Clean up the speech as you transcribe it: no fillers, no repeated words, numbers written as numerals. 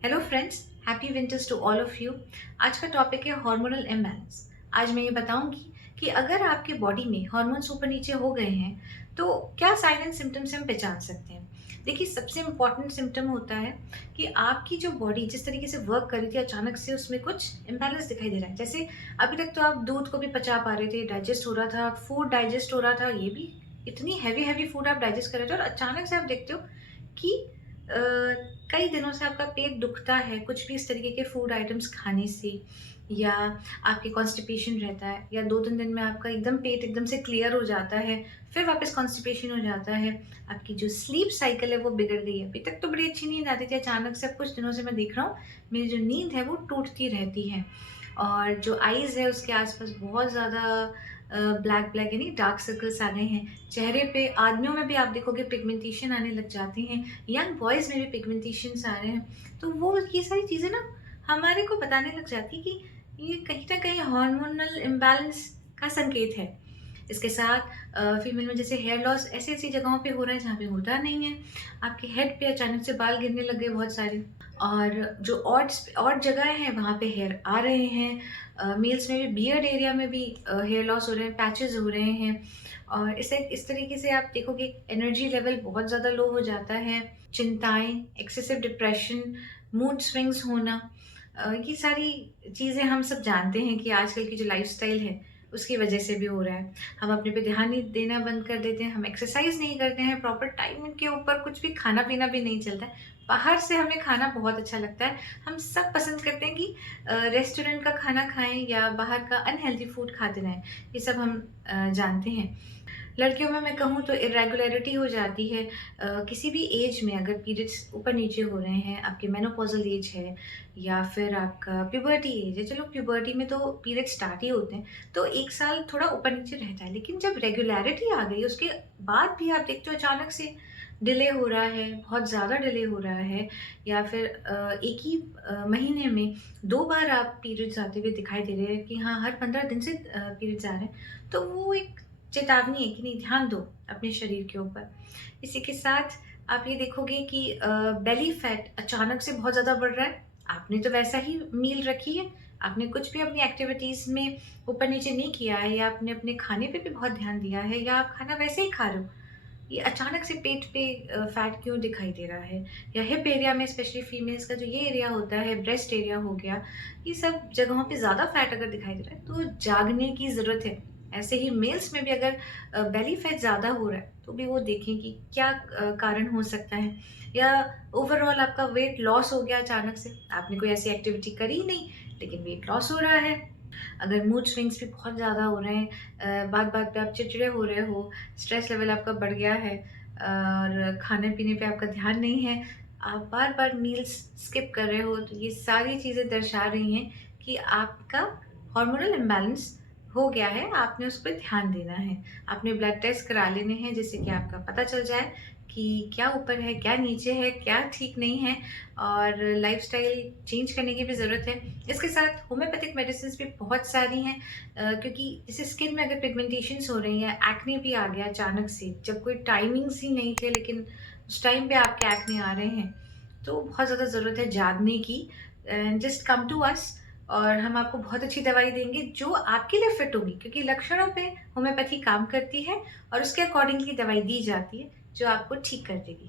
Hello friends, happy winters to all of you. आज का topic है हार्मोनल इम्बैलेंस। आज मैं ये बताऊंगी कि अगर आपके बॉडी में हार्मोन्स ऊपर नीचे हो गए हैं तो क्या साइन एंड सिम्टम्स हम पहचान सकते हैं। देखिए, सबसे इम्पॉर्टेंट सिम्टम होता है कि आपकी जो बॉडी जिस तरीके से वर्क कर रही थी अचानक से उसमें कुछ इम्बैलेंस दिखाई दे रहा है। जैसे अभी तक तो आप दूध को भी पचा पा रहे थे, डाइजेस्ट हो रहा था, फूड डाइजेस्ट हो रहा था, ये भी इतनी हैवी हैवी फूड आप डाइजेस्ट कर रहे थे और अचानक से आप देखते हो कि कई दिनों से आपका पेट दुखता है कुछ भी इस तरीके के फूड आइटम्स खाने से, या आपके कॉन्स्टिपेशन रहता है, या 2-3 दिन में आपका एकदम पेट एकदम से क्लियर हो जाता है, फिर वापस कॉन्स्टिपेशन हो जाता है। आपकी जो स्लीप साइकिल है वो बिगड़ गई है। अभी तक तो बड़ी अच्छी नींद आती थी, अचानक से अब कुछ दिनों से मैं देख रहा हूँ मेरी जो नींद है वो टूटती रहती है। और जो आईज़ है उसके आस-पास बहुत ज़्यादा ब्लैक ब्लैक यानी डार्क सर्कल्स आ गए हैं। चेहरे पे आदमियों में भी आप देखोगे पिगमेंटेशन आने लग जाती हैं, यंग बॉयज़ में भी पिगमेंटेशंस आ रहे हैं। तो वो ये सारी चीज़ें ना हमारे को बताने लग जाती है कि ये कहीं न कहीं हार्मोनल इम्बैलेंस का संकेत है। इसके साथ फीमेल में जैसे हेयर लॉस ऐसी-ऐसी जगहों पे हो रहा है जहाँ पे होता नहीं है। आपके हेड पे अचानक से बाल गिरने लग गए बहुत सारे, और जो ऑड जगह हैं वहाँ पे हेयर आ रहे हैं। मेल्स में भी बियर्ड एरिया में भी हेयर लॉस हो रहे हैं, पैचेज़ हो रहे हैं। और इस तरीके से आप देखोगे एनर्जी लेवल बहुत ज़्यादा लो हो जाता है। चिंताएँ, एक्सेसिव डिप्रेशन, मूड स्विंग्स होना, ये सारी चीज़ें हम सब जानते हैं कि आजकल की जो लाइफ़स्टाइल है उसकी वजह से भी हो रहा है। हम अपने पे ध्यान नहीं देना बंद कर देते हैं, हम एक्सरसाइज़ नहीं करते हैं, प्रॉपर टाइम के ऊपर कुछ भी खाना-पीना भी नहीं चलता है। बाहर से हमें खाना बहुत अच्छा लगता है। हम सब पसंद करते हैं कि रेस्टोरेंट का खाना खाएँ या बाहर का अनहेल्दी फूड खाते रहें। ये सब हम जानते हैं। लड़कियों में मैं कहूँ तो इर्रेगुलरिटी हो जाती है। किसी भी एज में अगर पीरियड्स ऊपर-नीचे हो रहे हैं, आपकी मेनोपॉज़ल एज है या फिर आपका प्यूबर्टी एज है। चलो, प्यूबर्टी में तो पीरियड्स स्टार्ट ही होते हैं, तो 1 साल थोड़ा ऊपर-नीचे रहता है। लेकिन जब रेगुलैरिटी आ गई, उसके बाद भी आप देखते हो अचानक से डिले हो रहा है, बहुत ज़्यादा डिले हो रहा है, या फिर एक ही महीने में 2 बार आप पीरियड्स आते हुए दिखाई दे रहे हैं कि हाँ, हर 15 दिन से पीरियड्स आ रहे हैं। तो वो एक चेतावनी है कि नहीं, ध्यान दो अपने शरीर के ऊपर। इसी के साथ आप ये देखोगे कि बेली फैट अचानक से बहुत ज़्यादा बढ़ रहा है। आपने तो वैसा ही मील रखी है, आपने कुछ भी अपनी एक्टिविटीज़ में ऊपर-नीचे नहीं किया है, या आपने अपने खाने पे भी बहुत ध्यान दिया है, या आप खाना वैसे ही खा रहे हो। ये अचानक से पेट पे फैट क्यों दिखाई दे रहा है? या हिप एरिया में स्पेशली फीमेल्स का जो ये एरिया होता है, ब्रेस्ट एरिया हो गया, ये सब जगहों पे ज़्यादा फैट अगर दिखाई दे रहा है, तो जागने की ज़रूरत है। ऐसे ही मेल्स में भी अगर बेली फैट ज़्यादा हो रहा है, तो भी वो देखें कि क्या कारण हो सकता है। या ओवरऑल आपका वेट लॉस हो गया अचानक से, आपने कोई ऐसी एक्टिविटी करी ही नहीं, लेकिन वेट लॉस हो रहा है। अगर मूड स्विंग्स भी बहुत ज़्यादा हो रहे हैं, बात-बात पे आप चिड़चिड़े हो रहे हो, स्ट्रेस लेवल आपका बढ़ गया है, और खाने-पीने पे आपका ध्यान नहीं है, आप बार-बार मील्स स्किप कर रहे हो, तो ये सारी चीज़ें दर्शा रही हैं कि आपका हार्मोनल इम्बैलेंस हो गया है, आपने उस पे ध्यान देना है। आपने ब्लड टेस्ट करा लेने हैं जिससे कि आपका पता चल जाए कि क्या ऊपर है, क्या नीचे है, क्या ठीक नहीं है, और लाइफ़स्टाइल चेंज करने की भी ज़रूरत है। इसके साथ होम्योपैथिक मेडिसिन्स भी बहुत सारी हैं, क्योंकि जैसे स्किन में अगर पिगमेंटेशंस हो रही हैं, एक्ने भी आ गया अचानक से, जब कोई टाइमिंग्स ही नहीं थे लेकिन उस टाइम पे आपके एक्ने आ रहे हैं, तो बहुत ज़्यादा ज़रूरत है जागने की। जस्ट कम टू अस और हम आपको बहुत अच्छी दवाई देंगे जो आपके लिए फिट होगी, क्योंकि लक्षणों पे होम्योपैथी काम करती है और उसके अकॉर्डिंगली दवाई दी जाती है जो आपको ठीक कर देगी।